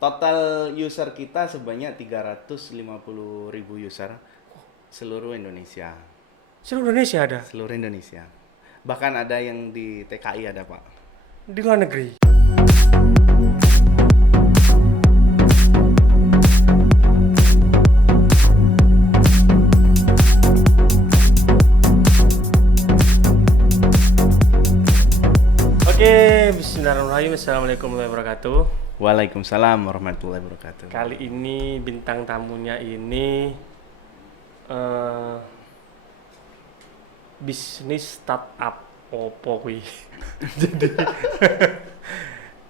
Total user kita sebanyak 350.000 user seluruh Indonesia. Seluruh Indonesia ada? Seluruh Indonesia. Bahkan ada yang di TKI ada, Pak. Di luar negeri? Oke, bismillahirrahmanirrahim. Assalamualaikum warahmatullahi wabarakatuh. Waalaikumsalam warahmatullahi wabarakatuh. Kali ini bintang tamunya ini bisnis startup opo kuwi.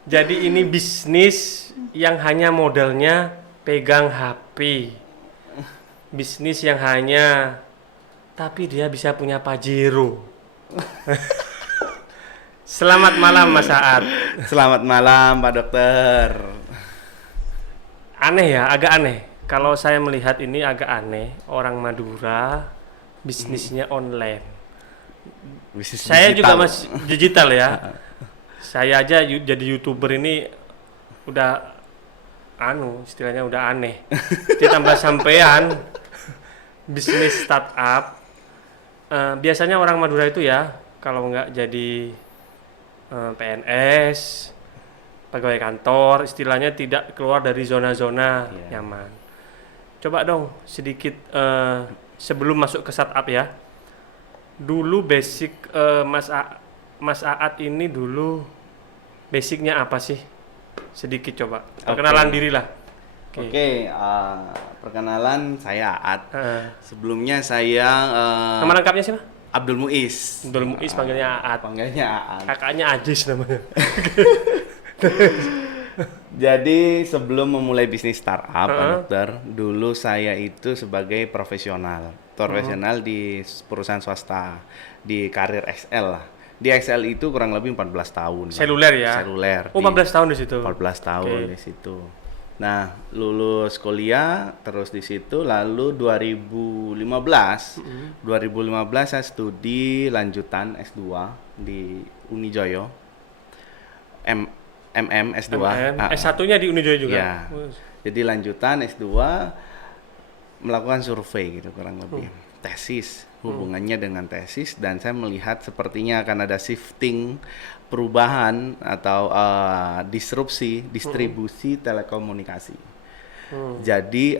Jadi ini bisnis yang hanya modalnya pegang HP. Bisnis yang hanya tapi dia bisa punya Pajero. Selamat malam Mas Aat. Selamat malam Pak Dokter. Aneh ya, agak aneh. Kalau saya melihat ini agak aneh. Orang Madura bisnisnya online. Bisnis Saya digital. juga masih digital ya. Saya aja jadi YouTuber ini udah istilahnya udah aneh. Ditambah sampean bisnis startup. Biasanya orang Madura itu ya kalau nggak jadi PNS, pegawai kantor, istilahnya tidak keluar dari zona-zona nyaman. Coba dong sedikit sebelum masuk ke startup ya. Dulu basic Mas Aat ini dulu basicnya apa sih? Sedikit coba. Perkenalan diri lah. Oke, perkenalan saya Aat. Sebelumnya saya Nama lengkapnya siapa? Abdul Muiz. Abdul Muiz panggilnya Aat. Panggilnya Aat. Kakaknya Ajis namanya. Jadi sebelum memulai bisnis startup, Pak Dokter, dulu saya itu sebagai profesional di perusahaan swasta di karir XL lah. Di XL itu kurang lebih 14 tahun. Seluler ya? Seluler. Oh, 14 tahun di situ. 14 tahun di situ. Nah, lulus kuliah terus di situ, lalu 2015 saya studi lanjutan S2 di Unijoyo. S2. S1-nya di Unijoyo juga. Ya. Jadi lanjutan S2 melakukan survei gitu kurang lebih. Tesis, hubungannya dengan tesis, dan saya melihat sepertinya akan ada shifting, perubahan atau distribusi telekomunikasi. Jadi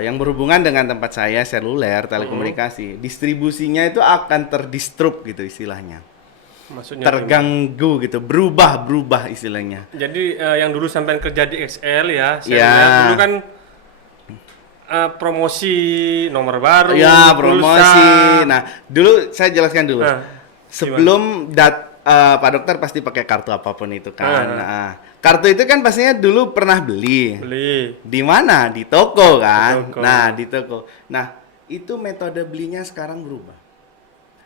yang berhubungan dengan tempat saya seluler telekomunikasi, distribusinya itu akan terdisrupt gitu istilahnya. Maksudnya terganggu gitu, berubah istilahnya. Jadi yang dulu sampai kerja di XL ya, dulu kan promosi nomor baru, ya promosi. pulsa. Nah, dulu saya jelaskan dulu. Sebelum Pak Dokter pasti pakai kartu apapun itu kan. Nah, kartu itu kan pastinya dulu pernah beli. Di mana? Di toko kan. Nah, di toko. Nah, itu metode belinya sekarang berubah.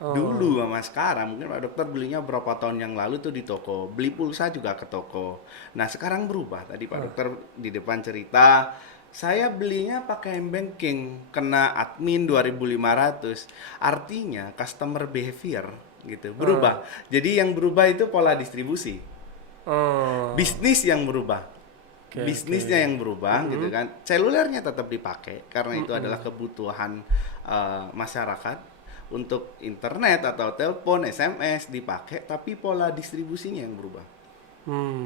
Dulu sama sekarang mungkin Pak Dokter belinya berapa tahun yang lalu tuh di toko, beli pulsa juga ke toko. Nah sekarang berubah. Tadi Pak Dokter di depan cerita, saya belinya pakai M-Banking, kena admin 2.500. Artinya customer behavior gitu berubah. Jadi yang berubah itu pola distribusi. Bisnis yang berubah. Bisnisnya yang berubah gitu kan. Selulernya tetap dipakai karena itu adalah kebutuhan masyarakat. Untuk internet atau telepon, SMS dipakai, tapi pola distribusinya yang berubah.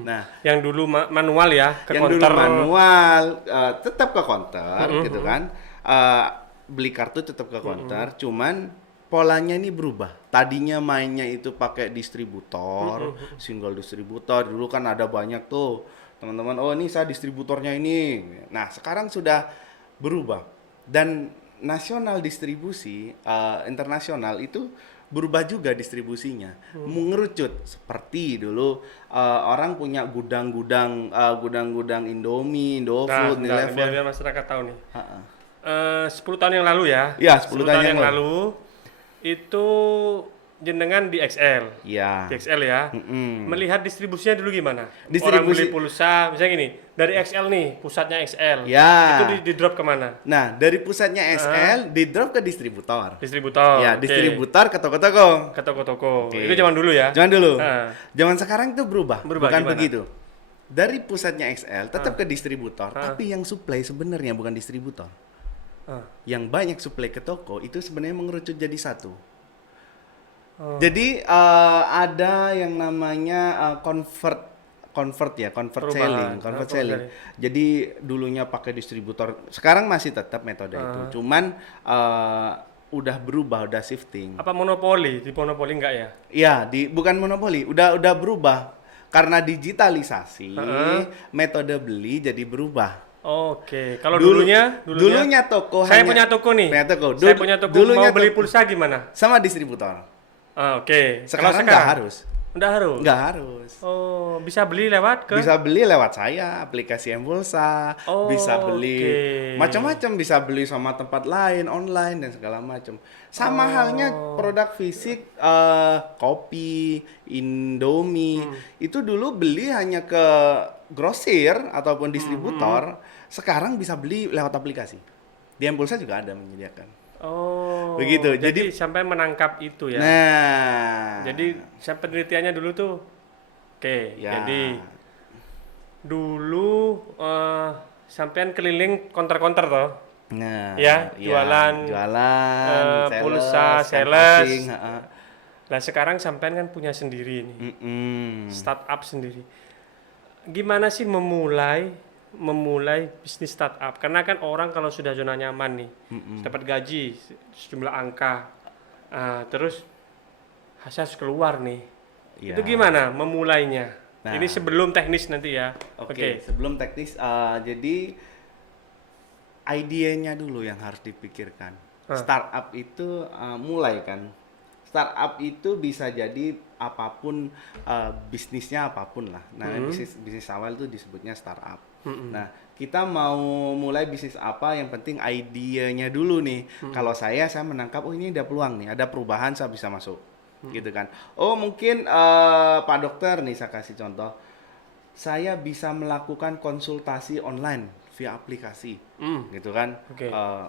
Nah, yang dulu manual ya, ke yang konter. dulu manual, tetap ke konter, gitu kan. Beli kartu tetap ke konter, cuman polanya ini berubah. Tadinya mainnya itu pakai distributor, single distributor. Dulu kan ada banyak tuh teman-teman. Oh ini saya distributornya ini. Nah sekarang sudah berubah dan nasional distribusi internasional itu berubah juga distribusinya, mengerucut seperti dulu orang punya gudang-gudang Indomie, Indofood, biar masyarakat tahu nih. 10 tahun yang lalu ya. Ya, 10 tahun yang lalu itu jenengan di XL. Iya. Di XL ya. Melihat distribusinya dulu gimana? Distribusi. Orang beli pulsa, misalnya gini, dari XL nih, pusatnya XL. Ya. Itu di drop kemana? Nah, dari pusatnya XL di drop ke distributor. Distributor. Ya, distributor ke toko-toko. Ke toko-toko. Oke. Itu zaman dulu ya. Zaman dulu. Zaman sekarang itu berubah. Bukan gimana? begitu. dari pusatnya XL tetap ke distributor, tapi yang supply sebenarnya bukan distributor. Yang banyak supply ke toko itu sebenarnya mengerucut jadi satu. Jadi ada yang namanya convert selling. Jadi dulunya pakai distributor, sekarang masih tetap metode itu. Cuman udah berubah, udah shifting. Apa monopoli? Di monopoli enggak ya? Iya, bukan monopoli, udah berubah. Karena digitalisasi, metode beli jadi berubah. Oke, kalau dulunya toko saya punya toko nih. Saya punya toko, mau beli pulsa gimana? Sama distributor. Oke. Sekarang nggak harus. Nggak harus. Oh, bisa beli lewat saya, aplikasi Mpulsa, bisa beli macam-macam, bisa beli sama tempat lain, online dan segala macam. Sama halnya produk fisik, kopi, Indomie, itu dulu beli hanya ke grosir ataupun distributor, sekarang bisa beli lewat aplikasi. Di Mpulsa juga ada menyediakan. Oh, begitu. Jadi sampai menangkap itu ya. Nah, jadi saya penelitiannya dulu tuh, jadi dulu sampean keliling konter-konter toh. Nah, jualan pulsa, sales. Nah sekarang sampean kan punya sendiri nih, startup sendiri. Gimana sih memulai bisnis startup? Karena kan orang kalau sudah zona nyaman nih, dapat gaji sejumlah angka, terus harus keluar nih. Itu gimana memulainya? Ini sebelum teknis nanti ya. Oke. Sebelum teknis, jadi idenya dulu yang harus dipikirkan. Startup itu mulai kan. Startup itu bisa jadi apapun, bisnisnya apapun lah. Nah, bisnis awal itu disebutnya startup. Nah, kita mau mulai bisnis apa, yang penting idenya dulu nih. Kalau saya menangkap, ini ada peluang nih, ada perubahan, saya bisa masuk. Gitu kan. Mungkin Pak Dokter nih, saya kasih contoh. Saya bisa melakukan konsultasi online via aplikasi, gitu kan.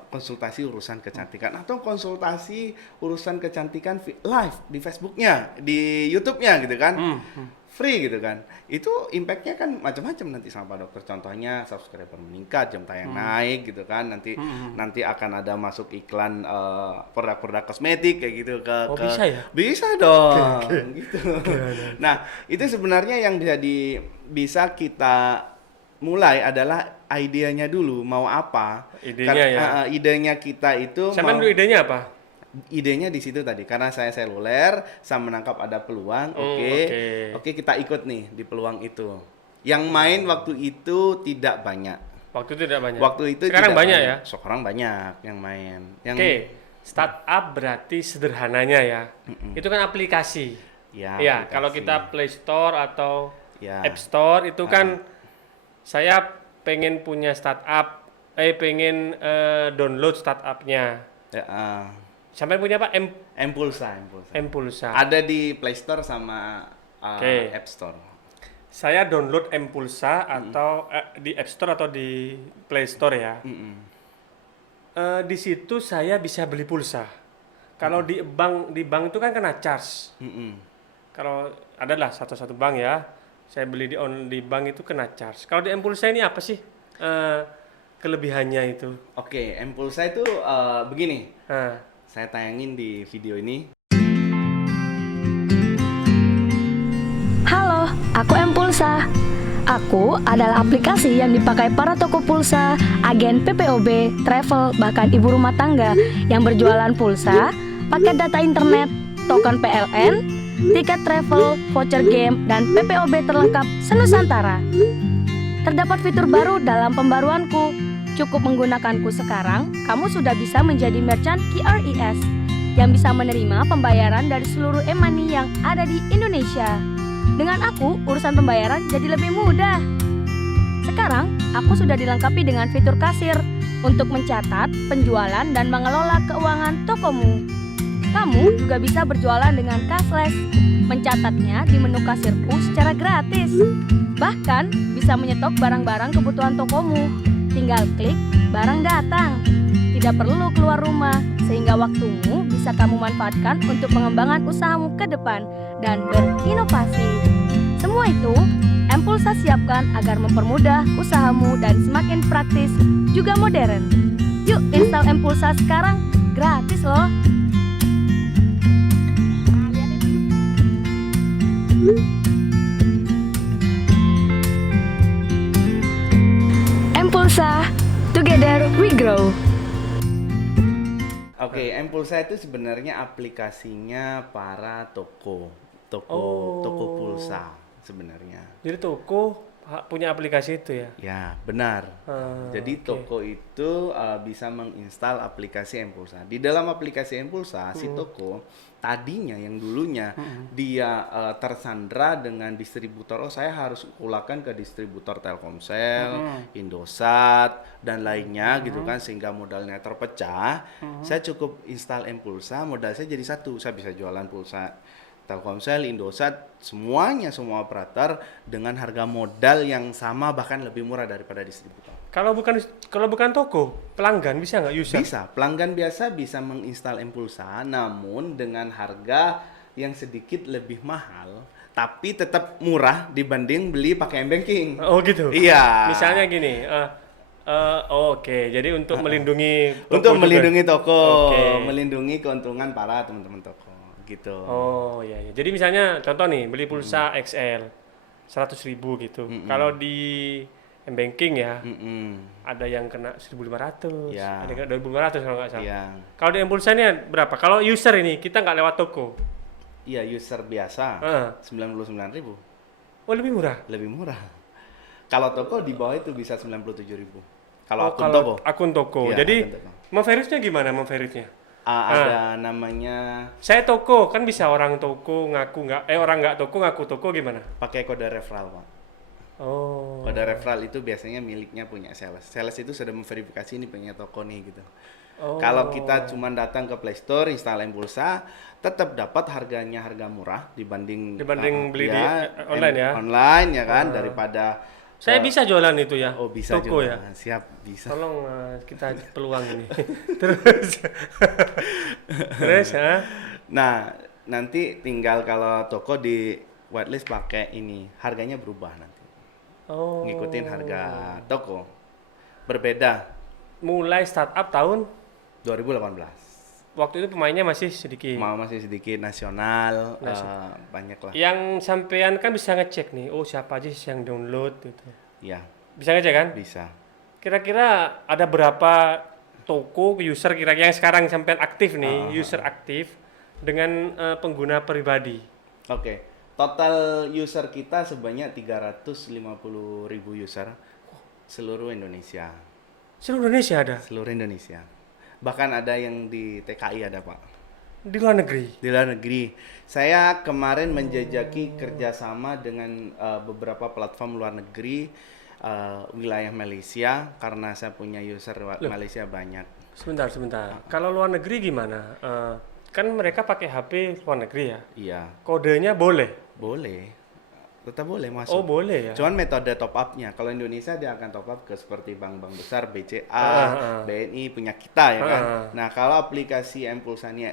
Konsultasi urusan kecantikan atau konsultasi urusan kecantikan live di Facebooknya, di YouTube-nya, gitu kan. Free gitu kan. Itu impact-nya kan macam-macam nanti sama Pak Dokter. Contohnya subscriber meningkat, jam tayang naik gitu kan. Nanti akan ada masuk iklan produk-produk kosmetik kayak gitu bisa ya? Bisa dong. Gitu. Nah, itu sebenarnya yang bisa kita mulai adalah idenya dulu, mau apa. Idenya kita itu dulu idenya apa? Idenya di situ tadi, karena saya seluler, saya menangkap ada peluang, oke, kita ikut nih di peluang itu. Yang main waktu itu tidak banyak. Sekarang banyak ya? Sekarang banyak yang main. Startup berarti sederhananya ya. Itu kan aplikasi. Ya, kalau kita Play Store atau App Store itu kan saya pengen punya startup, pengen download startupnya. Sampai punya apa? Mpulsa. Ada di Play Store sama App Store. Saya download Mpulsa atau di App Store atau di Play Store ya. Di situ saya bisa beli pulsa. Kalau di bank itu kan kena charge. Kalau adalah satu bank ya, saya beli di bank itu kena charge. Kalau di Mpulsa ini apa sih kelebihannya itu? Oke, Mpulsa itu begini. Saya tayangin di video ini. Halo, aku Mpulsa. Aku adalah aplikasi yang dipakai para toko pulsa, agen PPOB, travel, bahkan ibu rumah tangga yang berjualan pulsa, paket data internet, token PLN, tiket travel, voucher game, dan PPOB terlengkap senusantara. Terdapat fitur baru dalam pembaruanku. Cukup menggunakanku sekarang, kamu sudah bisa menjadi merchant QRIS yang bisa menerima pembayaran dari seluruh e-money yang ada di Indonesia. Dengan aku, urusan pembayaran jadi lebih mudah. Sekarang, aku sudah dilengkapi dengan fitur kasir untuk mencatat, penjualan, dan mengelola keuangan tokomu. Kamu juga bisa berjualan dengan cashless, mencatatnya di menu kasirku secara gratis. Bahkan, bisa menyetok barang-barang kebutuhan tokomu. Tinggal klik, barang datang. Tidak perlu keluar rumah, sehingga waktumu bisa kamu manfaatkan untuk pengembangan usahamu ke depan dan berinovasi. Semua itu M-Pulsa siapkan agar mempermudah usahamu dan semakin praktis juga modern. Yuk install M-Pulsa sekarang, gratis loh. M-Pulsa, together we grow. Oke, M-Pulsa itu sebenarnya aplikasinya para toko pulsa sebenarnya. Jadi toko punya aplikasi itu ya? Ya, benar. Jadi oke. toko itu bisa menginstal aplikasi M-Pulsa. Di dalam aplikasi M-Pulsa, si toko tadinya yang dulunya dia tersandra dengan distributor. Oh, saya harus ulakan ke distributor Telkomsel, Indosat dan lainnya gitu kan, sehingga modalnya terpecah. Saya cukup install M-Pulsa, modal saya jadi satu. Saya bisa jualan pulsa Telkomsel, Indosat, semua operator dengan harga modal yang sama, bahkan lebih murah daripada distributor. Kalau bukan toko, pelanggan bisa nggak user? Bisa, pelanggan biasa bisa menginstal M-Pulsa, namun dengan harga yang sedikit lebih mahal, tapi tetap murah dibanding beli pakai M-Banking. Oh gitu? Iya. Misalnya gini, oke, jadi untuk melindungi toko Untuk juga. melindungi toko, Oke. melindungi keuntungan para teman-teman toko, gitu. Oh iya, iya. Jadi misalnya contoh nih, beli pulsa XL 100.000 gitu. Kalau di M-Banking ya, ada yang kena 1.500, Ya. ada yang kena 2.500 kalau nggak salah. Iya. Kalau di M-Pulsa ini berapa? Kalau user ini, kita nggak lewat toko. Iya, user biasa Heeh. 99.000. Oh lebih murah? Lebih murah. Kalau toko di bawah itu bisa 97.000. Oh, Kalau akun kalau toko. akun toko. Iya, Jadi akun toko. memverifnya gimana memverifnya? Ada namanya Saya toko, kan bisa orang toko ngaku nggak, orang nggak toko ngaku toko gimana? pakai kode referral, Pak. Oh. Kode referral itu biasanya miliknya punya sales. Sales itu sudah memverifikasi ini punya toko nih gitu. Oh. Kalau kita cuma datang ke Play Store, install M-Pulsa, tetap dapat harga murah dibanding beli di online ya? Online ya kan, daripada Saya bisa jualan itu ya? oh bisa toko juga. ya? Siap, bisa. Tolong kita peluang ini. Terus, terus ya? Nah, nanti tinggal kalau toko di whitelist pakai ini, harganya berubah nanti. Oh. Ngikutin harga toko. Berbeda Mulai startup tahun 2018. waktu itu pemainnya masih sedikit. Masih sedikit nasional, banyak lah. Yang sampean kan bisa ngecek nih, oh siapa aja sih yang download gitu. Ya, Bisa ngecek kan? bisa. Kira-kira ada berapa toko user kira-kira yang sekarang sampean aktif nih, user aktif dengan pengguna pribadi? Oke. Total user kita sebanyak 350.000 user seluruh Indonesia. Seluruh Indonesia ada? Seluruh Indonesia. Bahkan ada yang di TKI ada, Pak. Di luar negeri? Di luar negeri. Saya kemarin menjajaki kerjasama dengan beberapa platform luar negeri, wilayah Malaysia, karena saya punya user Malaysia banyak. Sebentar. Kalau luar negeri gimana? Kan mereka pakai HP luar negeri ya? Iya, Kodenya boleh? boleh. Tetap boleh masuk. Oh boleh ya? Cuman metode top up-nya, kalau Indonesia dia akan top up ke seperti bank-bank besar, BCA, BNI punya kita ya kan. Nah, kalau aplikasi M-Pulsa ini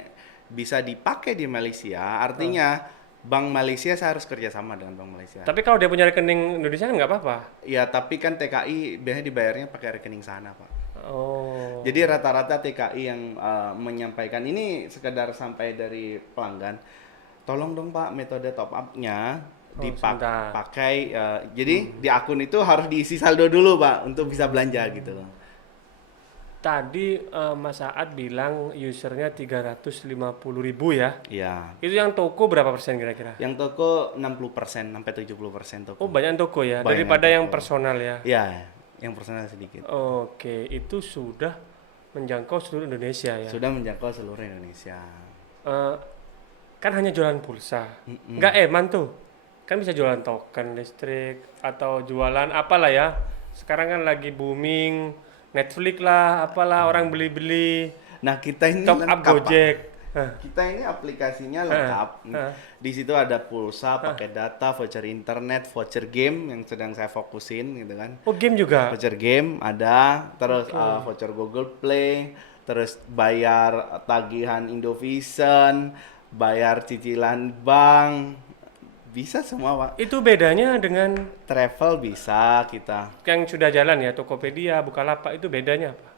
bisa dipakai di Malaysia, artinya Bank Malaysia saya harus kerjasama dengan Bank Malaysia. Tapi kalau dia punya rekening Indonesia kan nggak apa-apa? Ya, tapi kan TKI biasanya dibayarnya pakai rekening sana, Pak. Oh. Jadi rata-rata TKI yang menyampaikan ini sekedar sampai dari pelanggan, tolong dong Pak metode top up-nya dipakai. Jadi di akun itu harus diisi saldo dulu Pak untuk bisa belanja gitu loh. Tadi Mas Saad bilang usernya 350.000 ya? Iya. Itu yang toko berapa persen kira-kira? Yang toko 60% sampai 70% toko. Oh banyak toko ya? Banyak Daripada toko. yang personal ya? Iya, yang personal sedikit. Oke, itu sudah menjangkau seluruh Indonesia ya? Sudah menjangkau seluruh Indonesia. Kan hanya jualan pulsa, nggak eman tuh. Kan bisa jualan token listrik atau jualan apalah ya. Sekarang kan lagi booming Netflix lah, apalah orang beli-beli. Nah, kita ini Top up lengkap, Pak. Gojek. Kita ini aplikasinya lengkap. Di situ ada pulsa, pakai data, voucher internet, voucher game yang sedang saya fokusin gitu kan. Oh game juga? Voucher game ada, terus voucher Google Play, terus bayar tagihan Indovision, bayar cicilan bank, Bisa semua, Pak. Itu bedanya dengan Travel bisa kita. yang sudah jalan ya, Tokopedia, Bukalapak, itu bedanya apa?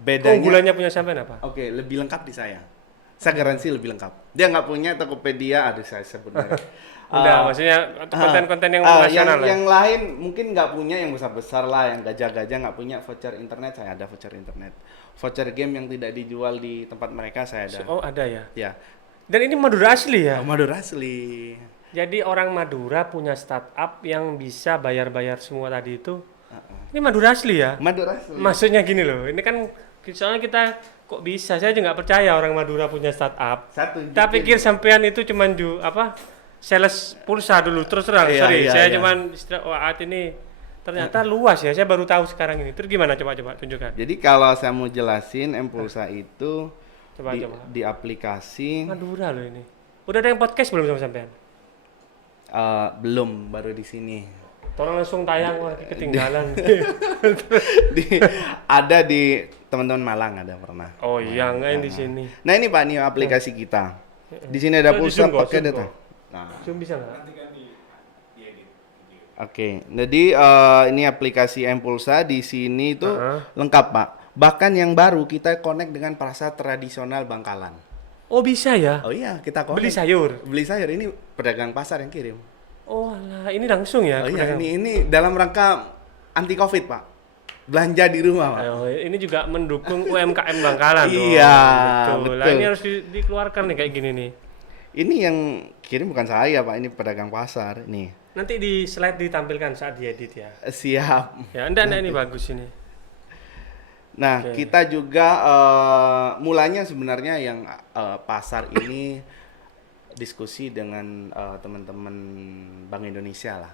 Bedanya, Keunggulannya punya sampean apa? oke, lebih lengkap di saya. Saya garansi lebih lengkap. Dia nggak punya Tokopedia, aduh saya sebenarnya. Udah, maksudnya konten-konten yang nasional ya? Yang lain mungkin nggak punya yang besar-besar lah, yang gajah-gajah nggak punya voucher internet, saya ada voucher internet. Voucher game yang tidak dijual di tempat mereka saya ada. Oh, ada ya? Ya, Dan ini Madura asli ya? Madura asli. Jadi orang Madura punya startup yang bisa bayar-bayar semua tadi itu. Ini Madura asli ya? Madura asli. Maksudnya gini loh, ini kan soalnya kita kok bisa, saya juga nggak percaya orang Madura punya startup. Kita pikir sampean itu cuman sales pulsa dulu, terus terang, Iya, sorry, iya, saya iya. cuman saat ini ternyata luas ya, saya baru tahu sekarang ini. Terus gimana, coba tunjukkan. Jadi kalau saya mau jelasin M-Pulsa itu Coba. di aplikasi Madura loh ini. Udah ada yang podcast belum sama sampean? belum, baru di sini. Tolong langsung tayang lagi ketinggalan. Ada di teman-teman Malang ada pernah. Oh iya, enggak yang di sini. Nah ini Pak, ini aplikasi kita. Di sini ada Di pulsa Zoom kok, pakai Zoom data. kok. Nah, Zoom bisa nggak? oke. Jadi ini aplikasi M-Pulsa di sini itu Heeh. lengkap Pak. Bahkan yang baru kita connect dengan pasar tradisional Bangkalan. Oh bisa ya? Oh iya, kita Beli connect. sayur. Beli sayur ini pedagang pasar yang kirim. Oh alah, ini langsung ya? Oh iya, pedagang? ini dalam rangka anti Covid Pak. Belanja di rumah Pak. Ayo, ini juga mendukung UMKM Bangkalan. Iya, betul. Lah betul. ini harus dikeluarkan nih kayak gini nih. Ini yang kirim bukan saya Pak, ini pedagang pasar. Nih. Nanti di slide ditampilkan saat diedit ya. Siap. Ya, enggak ini bagus ini. Nah, Oke. kita juga mulanya sebenarnya yang pasar ini diskusi dengan teman-teman Bank Indonesia lah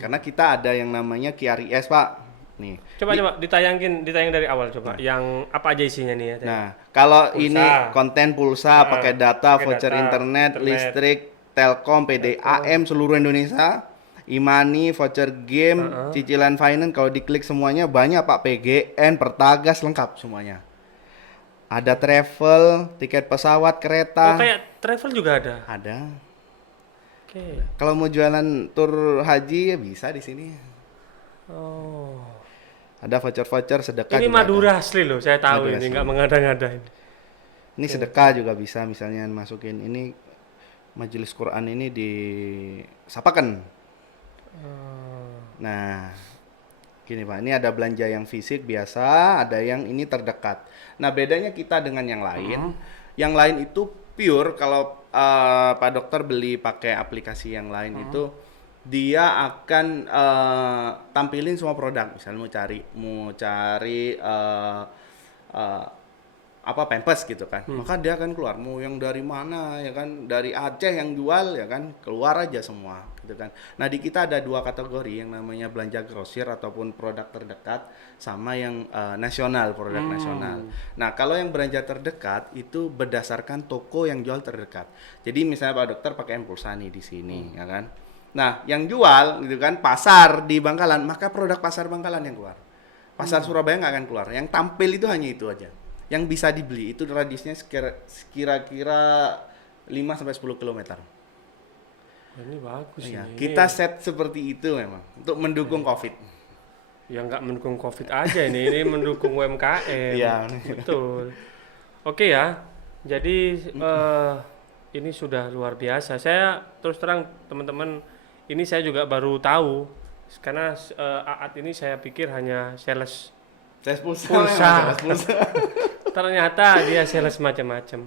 karena kita ada yang namanya QRIS Pak. Nih. Coba ditayang dari awal coba. Yang apa aja isinya nih ya? Nah, kalau Pulsa. ini konten pulsa, pakai data, pakai voucher data, internet, listrik, Telkom, PDAM seluruh Indonesia, e-money, voucher game, cicilan finance, kalau diklik semuanya banyak Pak, PGN, Pertagas lengkap semuanya. Ada travel, tiket pesawat, Oh, kereta. kayak travel juga ada. Ada. Oke. Kalau mau jualan tur haji ya bisa di sini. Oh. Ada voucher-voucher sedekah. Ini juga Madura asli loh, saya tahu Madura ini asli. nggak mengada-ngada ini. ada. Ini sedekah juga bisa, misalnya masukin ini majelis Quran ini disapakan. Nah, gini Pak, ini ada belanja yang fisik biasa, ada yang ini terdekat. Nah, bedanya kita dengan yang lain, yang lain itu pure kalau Pak Dokter beli pakai aplikasi yang lain itu dia akan tampilin semua produk. Misalnya mau cari apa Pampers gitu kan, maka dia akan keluar mau yang dari mana ya kan, dari Aceh yang jual ya kan, keluar aja semua gitu kan. Nah di kita ada dua kategori yang namanya belanja grosir ataupun produk terdekat sama yang nasional, produk nasional. Nah kalau yang belanja terdekat itu berdasarkan toko yang jual terdekat. Jadi misalnya Pak Dokter pakai M-Pulsa nih di sini ya kan. Nah yang jual gitu kan pasar di Bangkalan, maka produk pasar Bangkalan yang keluar. Pasar Surabaya nggak akan keluar. Yang tampil itu hanya itu aja. Yang bisa dibeli itu radiusnya kira-kira 5-10 km. Ini bagus Ya, ini. kita set seperti itu memang untuk mendukung Covid. Ya nggak mendukung COVID aja ini mendukung UMKM. Iya. Betul. Oke ya. Jadi ini sudah luar biasa. Saya terus terang teman-teman, ini saya juga baru tahu karena Aat ini saya pikir hanya sales Tes pulsa. Pulsa. Tes pulsa. Ternyata dia sales macam-macam.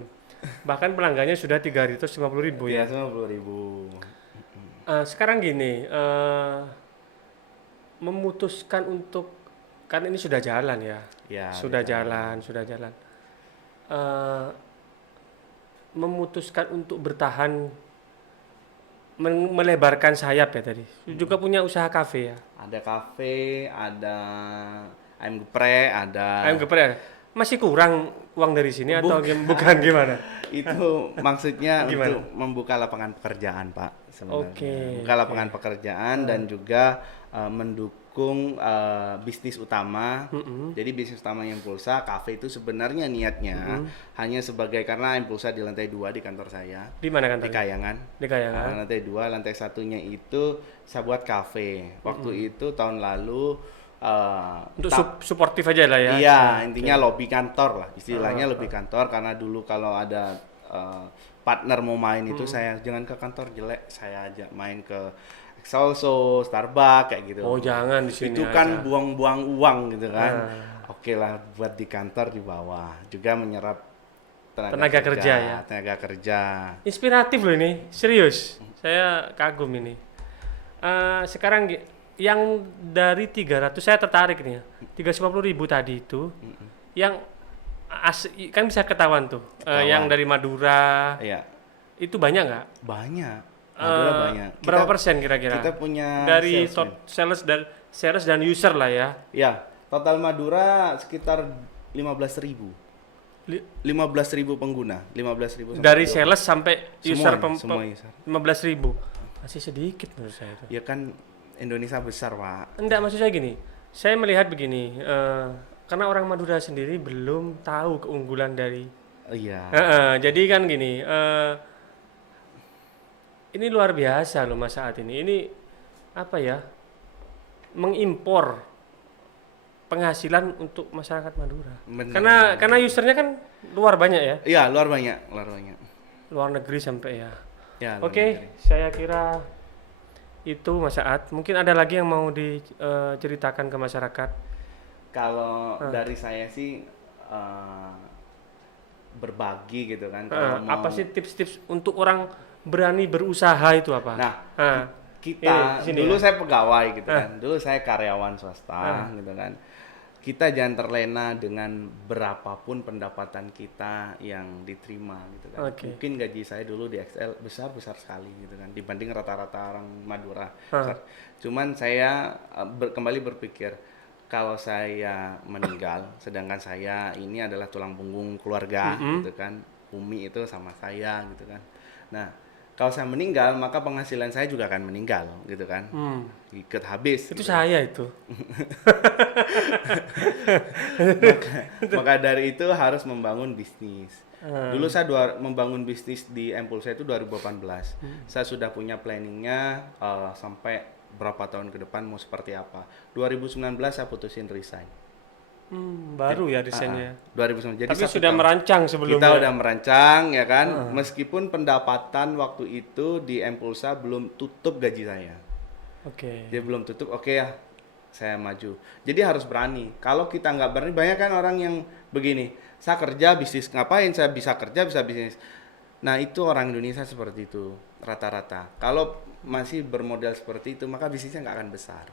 Bahkan pelanggannya sudah 350.000 ya. Iya, 50.000. Sekarang gini, memutuskan untuk, kan ini sudah jalan ya. Ya, sudah jalan. Memutuskan untuk bertahan, melebarkan sayap ya tadi. Juga punya usaha kafe ya. Ada kafe, ada ayam geprek, ada Ayam geprek. Masih kurang uang dari sini atau bukan gimana? itu maksudnya Gimana? untuk membuka lapangan pekerjaan Pak sebenarnya. Oke, Membuka lapangan pekerjaan dan juga mendukung bisnis utama. Jadi bisnis utama Impulsa Cafe itu sebenarnya niatnya hanya sebagai, karena Impulsa di lantai 2 di kantor saya. Di mana kantornya? Di Kayangan. Di Kayangan. Lantai 2, lantai satunya itu saya buat cafe. Waktu itu tahun lalu Untuk suportif aja lah ya. Iya, intinya lobby kantor lah. Istilahnya lobby kantor, karena dulu kalau ada partner mau main itu saya jangan ke kantor jelek, saya ajak main ke Excelso, Starbucks kayak gitu. Oh, jangan di sini itu aja. kan buang-buang uang gitu kan. Oke lah, buat di kantor di bawah juga menyerap tenaga kerja ya. Tenaga kerja. Inspiratif loh ini, serius. Saya kagum ini. Sekarang yang dari 300 saya tertarik nih ya. 350.000 tadi itu yang kan bisa ketahuan tuh. Yang dari Madura. Iya. Itu banyak nggak? Banyak. Madura banyak. Berapa persen kira-kira? Kita punya dari sales sales dan user lah ya. Ya, total Madura sekitar 15.000. 15.000 pengguna, 15.000 Dari sales sampai user semua user. 15.000. Masih sedikit menurut saya itu. Ya kan Indonesia besar, Pak. Enggak, maksud saya gini. Saya melihat begini, karena orang Madura sendiri belum tahu keunggulan dari Iya. jadi kan gini, ini luar biasa loh Mas saat ini. Ini apa ya? Mengimpor penghasilan untuk masyarakat Madura. Bener. Karena usernya kan luar banyak ya. Iya, luar banyak. Luar negeri sampai ya. Ya, luar Oke, negeri. saya kira itu Mas Saat. Mungkin ada lagi yang mau diceritakan ke masyarakat. Kalau dari saya sih berbagi gitu kan. Kalau mau, apa sih tips-tips untuk orang berani berusaha itu apa? Nah, Ini, kita sini dulu ya? saya pegawai gitu kan. Dulu saya karyawan swasta gitu kan. Kita jangan terlena dengan berapapun pendapatan kita yang diterima gitu kan. Oke. Mungkin gaji saya dulu di XL besar sekali gitu kan dibanding rata-rata orang Madura. Cuman saya kembali berpikir, kalau saya meninggal, sedangkan saya ini adalah tulang punggung keluarga gitu kan. Umi itu sama saya gitu kan. Nah, kalau saya meninggal, maka penghasilan saya juga akan meninggal, gitu kan? Ikut habis. Itu gitu. saya itu. maka dari itu harus membangun bisnis. Dulu saya membangun bisnis di Impulsa itu 2018. Saya sudah punya planningnya sampai berapa tahun ke depan mau seperti apa. 2019 saya putusin resign. Baru ya desainnya. 2019. Jadi Tapi sudah merancang sebelumnya. Kita udah merancang ya kan. Meskipun pendapatan waktu itu di Impulsa belum tutup gaji saya. Oke. Dia belum tutup, oke ya saya maju. Jadi harus berani. Kalau kita nggak berani, banyak kan orang yang begini. Saya kerja bisnis, ngapain? Saya bisa kerja bisa bisnis. Nah itu orang Indonesia seperti itu rata-rata. Kalau masih bermodal seperti itu, maka bisnisnya nggak akan besar.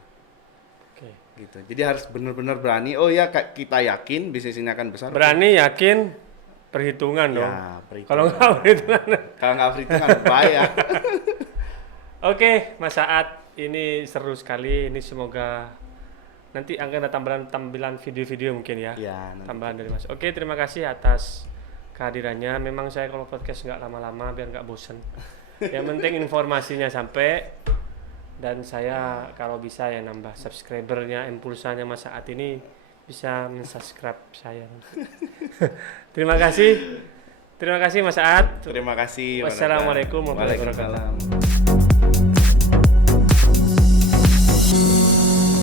Oke. Gitu. Jadi harus benar-benar berani. Oh ya, kita yakin bisnis ini akan besar. Berani, yakin, perhitungan dong. Ya, perhitungan. Kalau nggak perhitungan. Kalau nggak perhitungan bahaya. Oke, Mas Saat, ini seru sekali. Ini semoga nanti akan ada tampilan video-video mungkin ya. Ya, nanti. Tambahan dari Mas. Oke, terima kasih atas kehadirannya. Memang saya kalau podcast nggak lama-lama biar nggak bosen. Yang penting informasinya sampai. Dan saya kalau bisa ya nambah subscribernya, Impulsanya Mas Saat ini bisa mensubscribe saya. Terima kasih Mas Saat. Terima kasih. Wassalamualaikum warahmatullahi wabarakatuh. Waalaikumsalam.